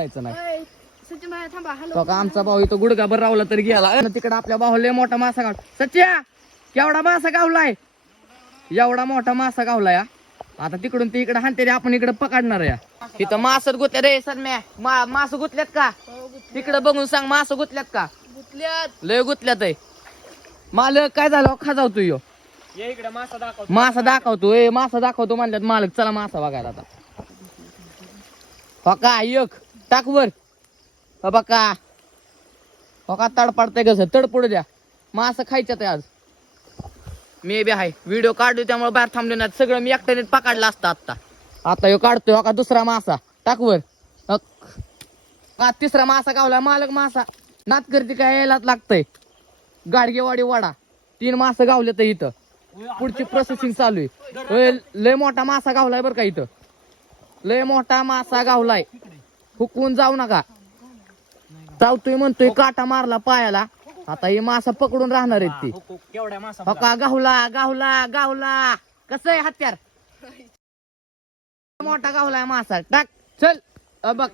जायचं नाही. सचिन भाई थांबा. हॅलो. तो का आमचा भाऊ इथं गुडगाभर रावला तरी गेला. तिकडे आपल्या भाऊ लय मोठा मासा गाव. सच्या केवढा मासा गावलाय, एवढा मोठा मासा गावलाय हा. आता तिकडून ते इकडे हाणते रे, आपण इकडे पकडणार या. इथं मासच गुतल्या रे सन्म्या. मास गुतल्यात का तिकडे बघून सांग, मास गुतल्यात का? गुतल्यात. लय गुतल्यात आहे. मालक काय झालं खाजावतो यो. इकडे मासा दाखवतो. मासा दाखवतो मासा दाखवतो म्हणल्यात मालक. चला मासा बघायला आता. हो का एक टाक वर. हो बघा हो का तडपडतंय कसं, तडपडू द्या. मासा खायच्यात आज. मी बी आहे व्हिडिओ काढू त्यामुळे बाहेर थांबले नाही. सगळं मी एकट्याने पकडलं असतं आता. आता ह्यो काढतोय हो का दुसरा मासा. टाक वर. का तिसरा मासा गावला. मालक मासा नात करते काय यायलाच लागतंय. गाडगेवाडी वाडा 3 मासा गावले तर इथं. पुढची प्रोसेसिंग चालू आहे. लय मोठा मासा गावलाय बरं का इथं. लय मोठा मासा गावलाय. हुकून जाऊ नका. चावतोय म्हणतोय काटा मारला पायाला. आता हे मासा पकडून राहणार आहेत ती. केवढ्या मासा हो का गावला गावला गावला. कसं आहे हत्यार मोठा गावलाय मासा. टाक चल बघ.